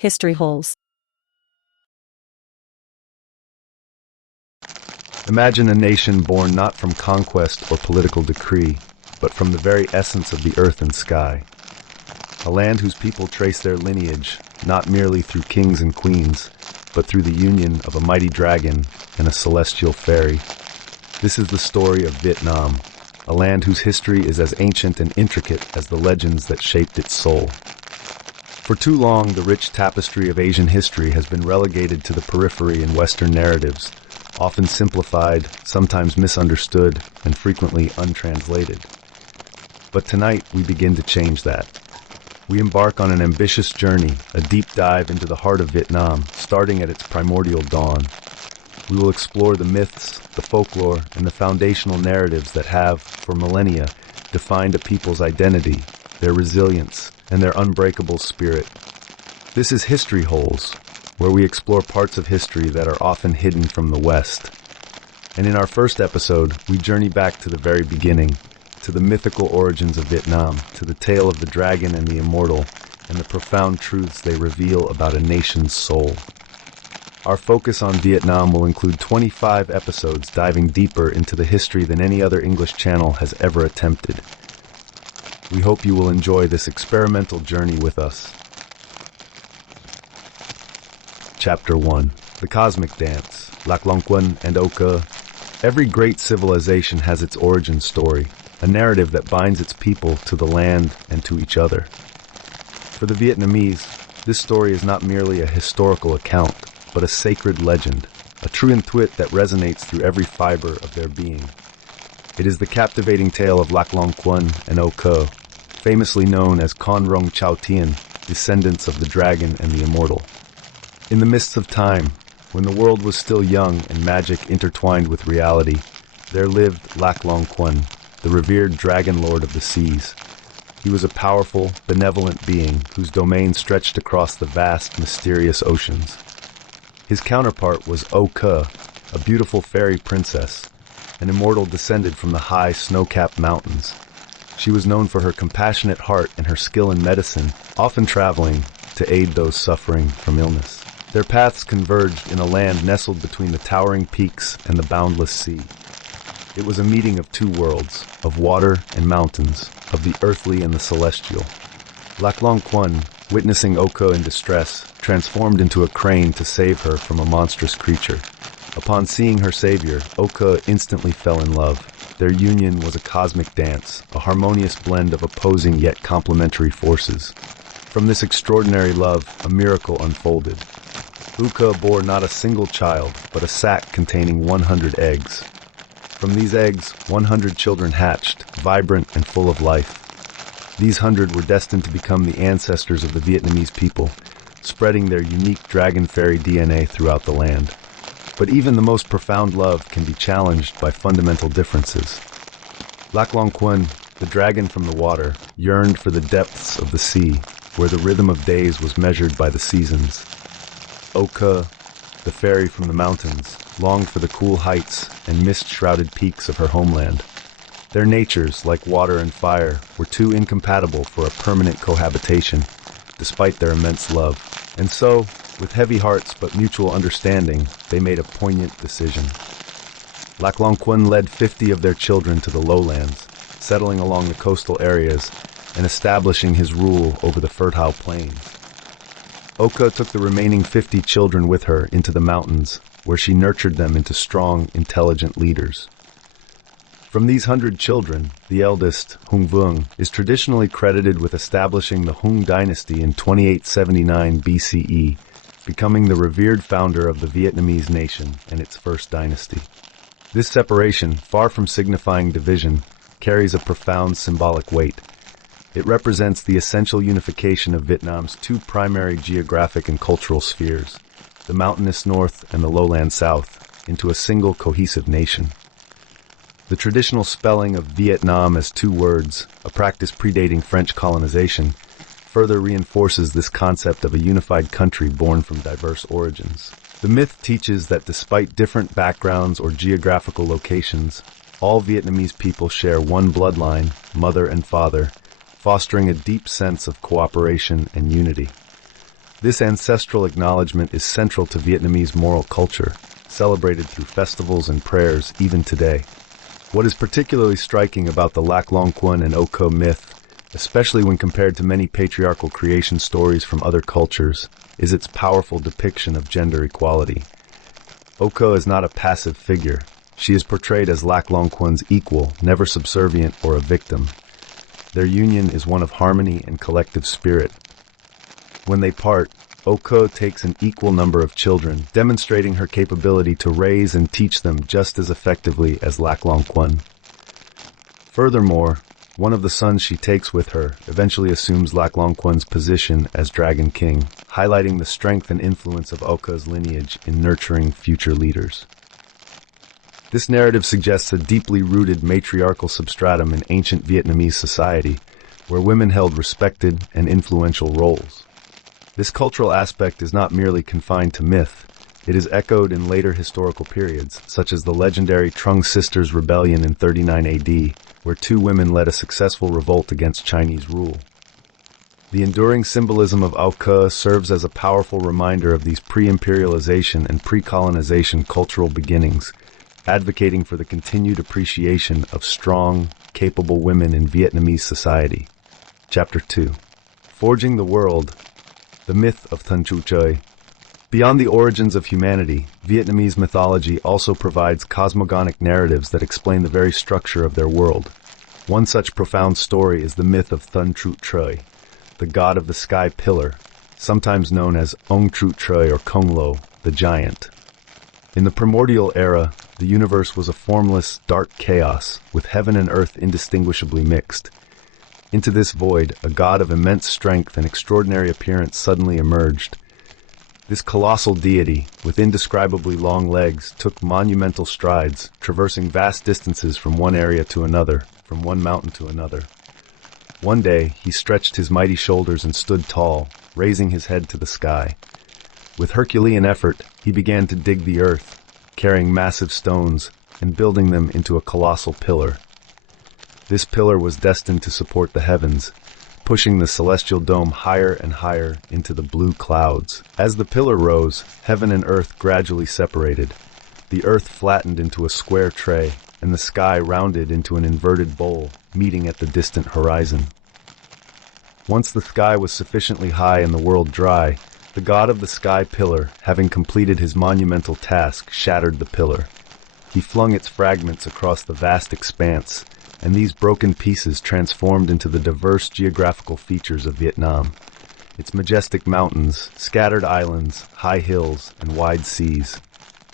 History holes. Imagine a nation born not from conquest or political decree, but from the very essence of the earth and sky. A land whose people trace their lineage, not merely through kings and queens, but through the union of a mighty dragon and a celestial fairy. This is the story of Vietnam, a land whose history is as ancient and intricate as the legends that shaped its soul. For too long, the rich tapestry of Asian history has been relegated to the periphery in Western narratives, often simplified, sometimes misunderstood, and frequently untranslated. But tonight, we begin to change that. We embark on an ambitious journey, a deep dive into the heart of Vietnam, starting at its primordial dawn. We will explore the myths, the folklore, and the foundational narratives that have, for millennia, defined a people's identity, their resilience, and their unbreakable spirit. This is History Holes, where we explore parts of history that are often hidden from the West. And in our first episode, we journey back to the very beginning, to the mythical origins of Vietnam, to the tale of the dragon and the immortal, and the profound truths they reveal about a nation's soul. Our focus on Vietnam will include 25 episodes diving deeper into the history than any other English channel has ever attempted. We hope you will enjoy this experimental journey with us. Chapter 1. The Cosmic Dance, Lạc Long Quân and Oka. Every great civilization has its origin story, a narrative that binds its people to the land and to each other. For the Vietnamese, this story is not merely a historical account, but a sacred legend, a true intuit that resonates through every fiber of their being. It is the captivating tale of Lạc Long Quân and Oka, famously known as Con Rong Chao Tien, descendants of the dragon and the immortal. In the mists of time, when the world was still young and magic intertwined with reality, there lived Lạc Long Quân, the revered dragon lord of the seas. He was a powerful, benevolent being whose domain stretched across the vast, mysterious oceans. His counterpart was Oka, a beautiful fairy princess, an immortal descended from the high, snow-capped mountains. She was known for her compassionate heart and her skill in medicine, often traveling to aid those suffering from illness. Their paths converged in a land nestled between the towering peaks and the boundless sea. It was a meeting of two worlds, of water and mountains, of the earthly and the celestial. Lạc Long Quân, witnessing Oka in distress, transformed into a crane to save her from a monstrous creature. Upon seeing her savior, Oka instantly fell in love. Their union was a cosmic dance, a harmonious blend of opposing yet complementary forces. From this extraordinary love, a miracle unfolded. Oka bore not a single child, but a sack containing 100 eggs. From these eggs, 100 children hatched, vibrant and full of life. These 100 were destined to become the ancestors of the Vietnamese people, spreading their unique dragon fairy DNA throughout the land. But even the most profound love can be challenged by fundamental differences. Lạc Long Quân, the dragon from the water, yearned for the depths of the sea, where the rhythm of days was measured by the seasons. Oka, the fairy from the mountains, longed for the cool heights and mist-shrouded peaks of her homeland. Their natures, like water and fire, were too incompatible for a permanent cohabitation, despite their immense love. And so, with heavy hearts but mutual understanding, they made a poignant decision. Lạc Long Quân led 50 of their children to the lowlands, settling along the coastal areas and establishing his rule over the fertile plains. Oka took the remaining 50 children with her into the mountains, where she nurtured them into strong, intelligent leaders. From these 100 children, the eldest, Hung Vuong, is traditionally credited with establishing the Hung dynasty in 2879 BCE, becoming the revered founder of the Vietnamese nation and its first dynasty. This separation, far from signifying division, carries a profound symbolic weight. It represents the essential unification of Vietnam's two primary geographic and cultural spheres, the mountainous north and the lowland south, into a single cohesive nation. The traditional spelling of Vietnam as two words, a practice predating French colonization, further reinforces this concept of a unified country born from diverse origins. The myth teaches that despite different backgrounds or geographical locations, all Vietnamese people share one bloodline, mother and father, fostering a deep sense of cooperation and unity. This ancestral acknowledgement is central to Vietnamese moral culture, celebrated through festivals and prayers even today. What is particularly striking about the Lạc Long Quân and Oka myth, especially when compared to many patriarchal creation stories from other cultures, is its powerful depiction of gender equality. Oka is not a passive figure. She is portrayed as Lạc Long Quân's equal, never subservient or a victim. Their union is one of harmony and collective spirit. When they part, Oka takes an equal number of children, demonstrating her capability to raise and teach them just as effectively as Lạc Long Quân. Furthermore, one of the sons she takes with her eventually assumes Lạc Long Quân's position as Dragon King, highlighting the strength and influence of Oka's lineage in nurturing future leaders. This narrative suggests a deeply rooted matriarchal substratum in ancient Vietnamese society, where women held respected and influential roles. This cultural aspect is not merely confined to myth. It is echoed in later historical periods, such as the legendary Trung Sisters Rebellion in 39 AD, where two women led a successful revolt against Chinese rule. The enduring symbolism of Oka serves as a powerful reminder of these pre-imperialization and pre-colonization cultural beginnings, advocating for the continued appreciation of strong, capable women in Vietnamese society. Chapter 2. Forging the World, the Myth of Thân Trụ Trời. Beyond the origins of humanity, Vietnamese mythology also provides cosmogonic narratives that explain the very structure of their world. One such profound story is the myth of Thân Trụ Trời, the god of the sky pillar, sometimes known as Ông Trụ Trời or Kông Lo, the giant. In the primordial era, the universe was a formless, dark chaos, with heaven and earth indistinguishably mixed. Into this void, a god of immense strength and extraordinary appearance suddenly emerged. This colossal deity, with indescribably long legs, took monumental strides, traversing vast distances from one area to another, from one mountain to another. One day, he stretched his mighty shoulders and stood tall, raising his head to the sky. With Herculean effort, he began to dig the earth, carrying massive stones and building them into a colossal pillar. This pillar was destined to support the heavens, pushing the celestial dome higher and higher into the blue clouds. As the pillar rose, heaven and earth gradually separated. The earth flattened into a square tray, and the sky rounded into an inverted bowl, meeting at the distant horizon. Once the sky was sufficiently high and the world dry, the god of the sky pillar, having completed his monumental task, shattered the pillar. He flung its fragments across the vast expanse, and these broken pieces transformed into the diverse geographical features of Vietnam. Its majestic mountains, scattered islands, high hills, and wide seas.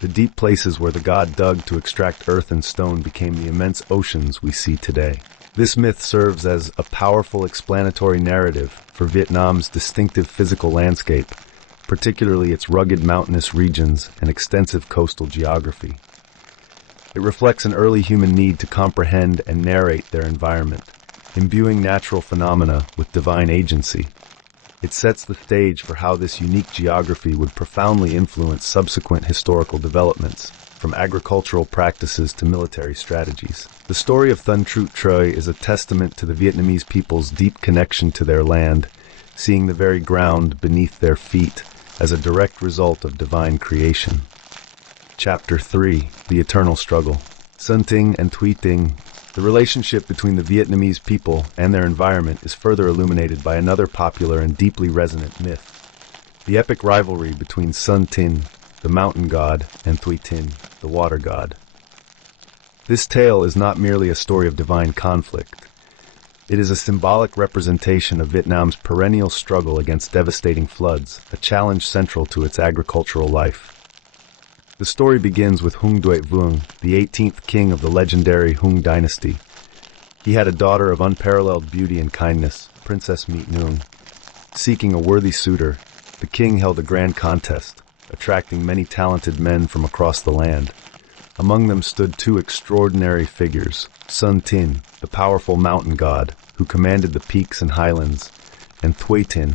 The deep places where the god dug to extract earth and stone became the immense oceans we see today. This myth serves as a powerful explanatory narrative for Vietnam's distinctive physical landscape, particularly its rugged mountainous regions and extensive coastal geography. It reflects an early human need to comprehend and narrate their environment, imbuing natural phenomena with divine agency. It sets the stage for how this unique geography would profoundly influence subsequent historical developments, from agricultural practices to military strategies. The story of Thân Trụ Trời is a testament to the Vietnamese people's deep connection to their land, seeing the very ground beneath their feet as a direct result of divine creation. Chapter 3. The Eternal Struggle. Son Ting and Thuy Ting. The relationship between the Vietnamese people and their environment is further illuminated by another popular and deeply resonant myth. The epic rivalry between Son Tin, the mountain god, and Thuy Tin, the water god. This tale is not merely a story of divine conflict. It is a symbolic representation of Vietnam's perennial struggle against devastating floods, a challenge central to its agricultural life. The story begins with Hung Duet Vuong, the 18th king of the legendary Hung dynasty. He had a daughter of unparalleled beauty and kindness, Princess Meet Nung. Seeking a worthy suitor, the king held a grand contest, attracting many talented men from across the land. Among them stood two extraordinary figures, Son Tin, the powerful mountain god, who commanded the peaks and highlands, and Thuy Tin,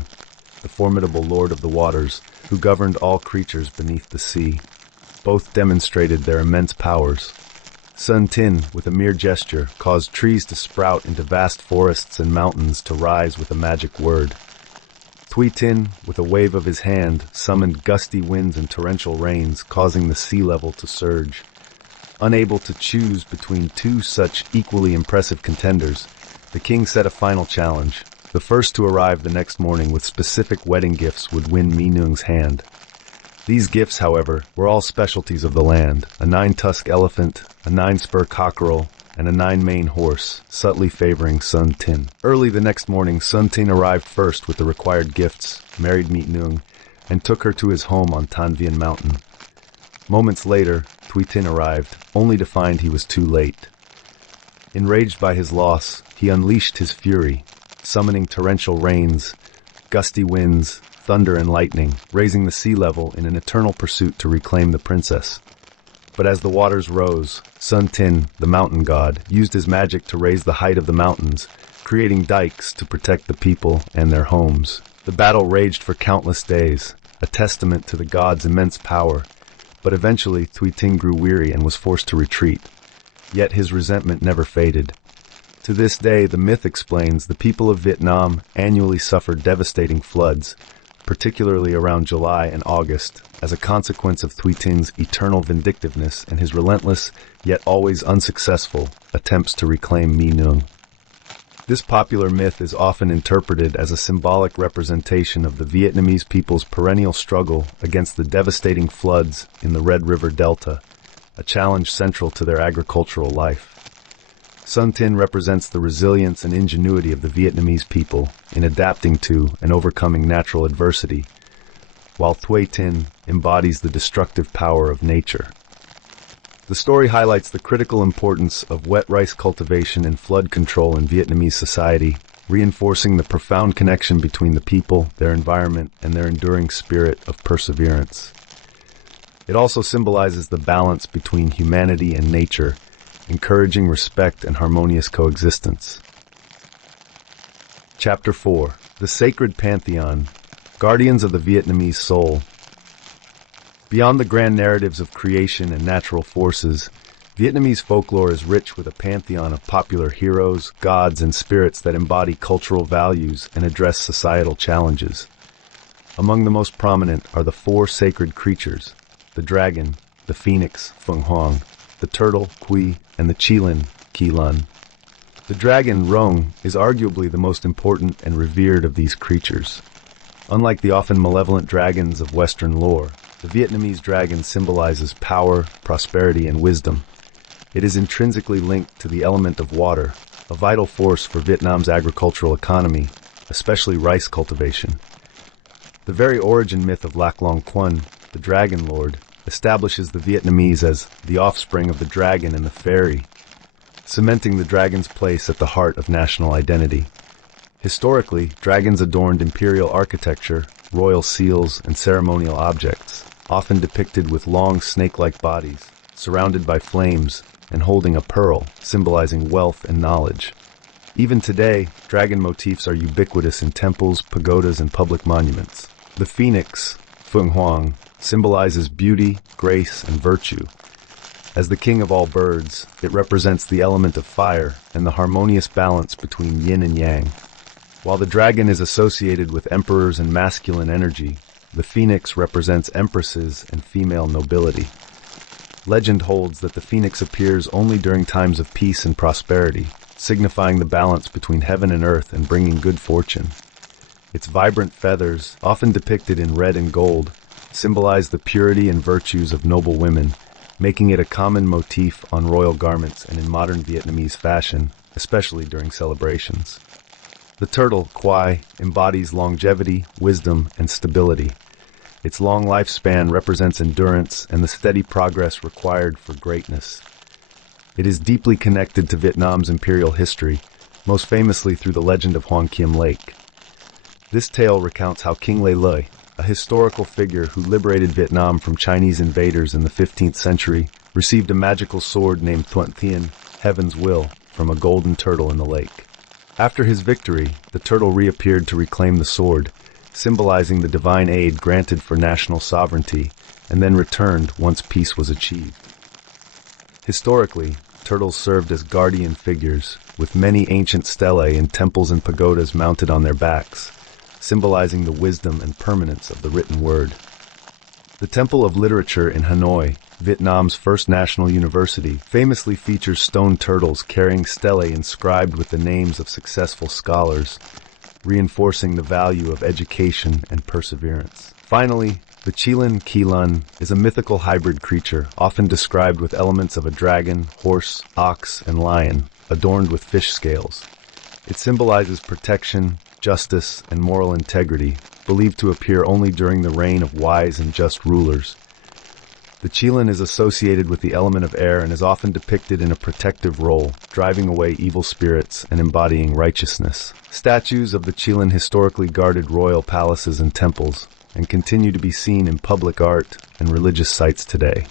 the formidable lord of the waters, who governed all creatures beneath the sea. Both demonstrated their immense powers. Son Tin, with a mere gesture, caused trees to sprout into vast forests and mountains to rise with a magic word. Thuy Tin, with a wave of his hand, summoned gusty winds and torrential rains, causing the sea level to surge. Unable to choose between two such equally impressive contenders, the king set a final challenge. The first to arrive the next morning with specific wedding gifts would win Mi Nung's hand. These gifts, however, were all specialties of the land: a 9-tusk elephant, a 9-spur cockerel, and a 9-mane horse, subtly favoring Sun Tin. Early the next morning, Sun Tin arrived first with the required gifts, married Mi Nung, and took her to his home on Tan Vian Mountain. Moments later, Thuy Tin arrived, only to find he was too late. Enraged by his loss, he unleashed his fury, summoning torrential rains, gusty winds, thunder and lightning, raising the sea level in an eternal pursuit to reclaim the princess. But as the waters rose, Sun Tin, the mountain god, used his magic to raise the height of the mountains, creating dikes to protect the people and their homes. The battle raged for countless days, a testament to the god's immense power, but eventually Thuy Tin grew weary and was forced to retreat. Yet his resentment never faded. To this day, the myth explains the people of Vietnam annually suffer devastating floods, particularly around July and August, as a consequence of Thuy Tin's eternal vindictiveness and his relentless, yet always unsuccessful, attempts to reclaim Mi Nung. This popular myth is often interpreted as a symbolic representation of the Vietnamese people's perennial struggle against the devastating floods in the Red River Delta, a challenge central to their agricultural life. Sun Tin represents the resilience and ingenuity of the Vietnamese people in adapting to and overcoming natural adversity, while Thuy Tin embodies the destructive power of nature. The story highlights the critical importance of wet rice cultivation and flood control in Vietnamese society, reinforcing the profound connection between the people, their environment, and their enduring spirit of perseverance. It also symbolizes the balance between humanity and nature, encouraging respect and harmonious coexistence. Chapter 4. The Sacred Pantheon, Guardians of the Vietnamese Soul. Beyond the grand narratives of creation and natural forces, Vietnamese folklore is rich with a pantheon of popular heroes, gods, and spirits that embody cultural values and address societal challenges. Among the most prominent are the 4 sacred creatures: the dragon, the phoenix, Phung Hoang, the turtle, Quy, and the qilin, Ki Lun. The dragon, Rong, is arguably the most important and revered of these creatures. Unlike the often malevolent dragons of Western lore, the Vietnamese dragon symbolizes power, prosperity, and wisdom. It is intrinsically linked to the element of water, a vital force for Vietnam's agricultural economy, especially rice cultivation. The very origin myth of Lạc Long Quân, the Dragon Lord, establishes the Vietnamese as the offspring of the dragon and the fairy, cementing the dragon's place at the heart of national identity. Historically, dragons adorned imperial architecture, royal seals, and ceremonial objects, often depicted with long snake-like bodies, surrounded by flames, and holding a pearl, symbolizing wealth and knowledge. Even today, dragon motifs are ubiquitous in temples, pagodas, and public monuments. The phoenix, Phung Hoang, symbolizes beauty, grace, and virtue. As the king of all birds, it represents the element of fire and the harmonious balance between yin and yang. While the dragon is associated with emperors and masculine energy, the phoenix represents empresses and female nobility. Legend holds that the phoenix appears only during times of peace and prosperity, signifying the balance between heaven and earth and bringing good fortune. Its vibrant feathers, often depicted in red and gold, symbolize the purity and virtues of noble women, making it a common motif on royal garments and in modern Vietnamese fashion, especially during celebrations. The turtle, Quy, embodies longevity, wisdom, and stability. Its long lifespan represents endurance and the steady progress required for greatness. It is deeply connected to Vietnam's imperial history, most famously through the legend of Hoang Kiem Lake. This tale recounts how King Le Loi, a historical figure who liberated Vietnam from Chinese invaders in the 15th century, received a magical sword named Thuận Thiên, Heaven's Will, from a golden turtle in the lake. After his victory, the turtle reappeared to reclaim the sword, symbolizing the divine aid granted for national sovereignty, and then returned once peace was achieved. Historically, turtles served as guardian figures, with many ancient stelae in temples and pagodas mounted on their backs, symbolizing the wisdom and permanence of the written word. The Temple of Literature in Hanoi, Vietnam's first national university, famously features stone turtles carrying stelae inscribed with the names of successful scholars, reinforcing the value of education and perseverance. Finally, the Chilan Kilan is a mythical hybrid creature, often described with elements of a dragon, horse, ox, and lion, adorned with fish scales. It symbolizes protection, justice, and moral integrity, believed to appear only during the reign of wise and just rulers. The Chilan is associated with the element of air and is often depicted in a protective role, driving away evil spirits and embodying righteousness. Statues of the Chilan historically guarded royal palaces and temples, and continue to be seen in public art and religious sites today.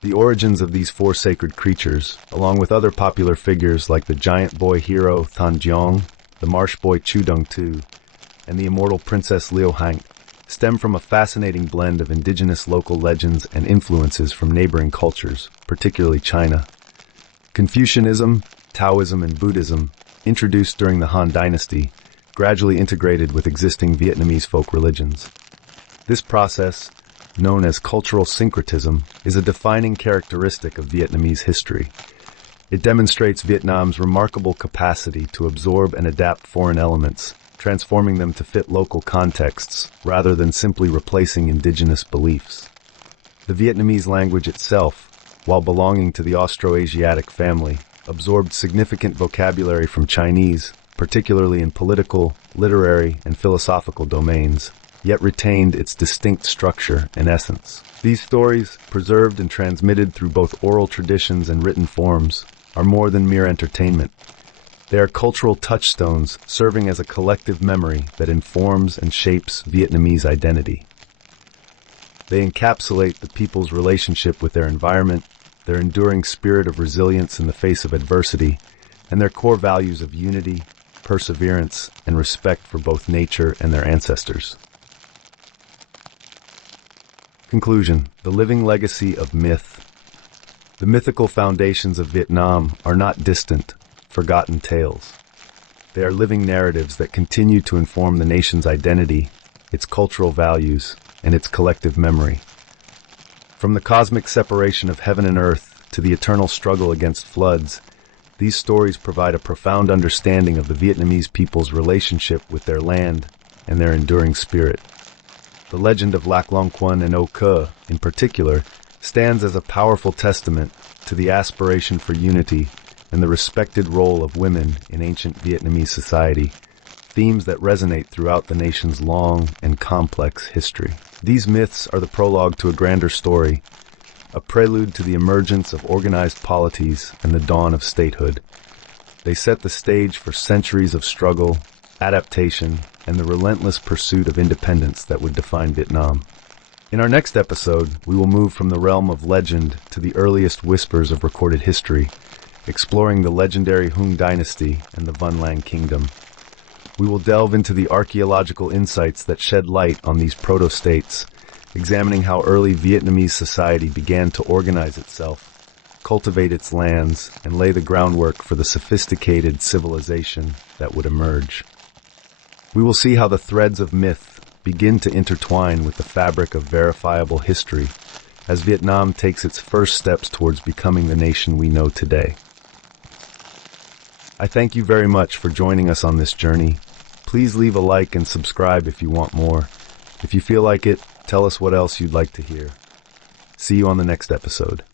The origins of these four sacred creatures, along with other popular figures like the giant boy hero Than Jiong, the marsh boy Chu Dong Tu, and the immortal princess Liu Hang, stem from a fascinating blend of indigenous local legends and influences from neighboring cultures, particularly China. Confucianism, Taoism, and Buddhism, introduced during the Han Dynasty, gradually integrated with existing Vietnamese folk religions. This process, known as cultural syncretism, is a defining characteristic of Vietnamese history. It demonstrates Vietnam's remarkable capacity to absorb and adapt foreign elements, transforming them to fit local contexts rather than simply replacing indigenous beliefs. The Vietnamese language itself, while belonging to the Austroasiatic family, absorbed significant vocabulary from Chinese, particularly in political, literary, and philosophical domains, yet retained its distinct structure and essence. These stories, preserved and transmitted through both oral traditions and written forms, are more than mere entertainment. They are cultural touchstones serving as a collective memory that informs and shapes Vietnamese identity. They encapsulate the people's relationship with their environment, their enduring spirit of resilience in the face of adversity, and their core values of unity, perseverance, and respect for both nature and their ancestors. Conclusion: the living legacy of myth. The mythical foundations of Vietnam are not distant, forgotten tales. They are living narratives that continue to inform the nation's identity, its cultural values, and its collective memory. From the cosmic separation of heaven and earth to the eternal struggle against floods, these stories provide a profound understanding of the Vietnamese people's relationship with their land and their enduring spirit. The legend of Lạc Long Quân and Âu Cơ, in particular, stands as a powerful testament to the aspiration for unity and the respected role of women in ancient Vietnamese society, themes that resonate throughout the nation's long and complex history. These myths are the prologue to a grander story, a prelude to the emergence of organized polities and the dawn of statehood. They set the stage for centuries of struggle, adaptation, and the relentless pursuit of independence that would define Vietnam. In our next episode, we will move from the realm of legend to the earliest whispers of recorded history, exploring the legendary Hung Dynasty and the Van Lang Kingdom. We will delve into the archaeological insights that shed light on these proto-states, examining how early Vietnamese society began to organize itself, cultivate its lands, and lay the groundwork for the sophisticated civilization that would emerge. We will see how the threads of myth begin to intertwine with the fabric of verifiable history as Vietnam takes its first steps towards becoming the nation we know today. I thank you very much for joining us on this journey. Please leave a like and subscribe if you want more. If you feel like it, tell us what else you'd like to hear. See you on the next episode.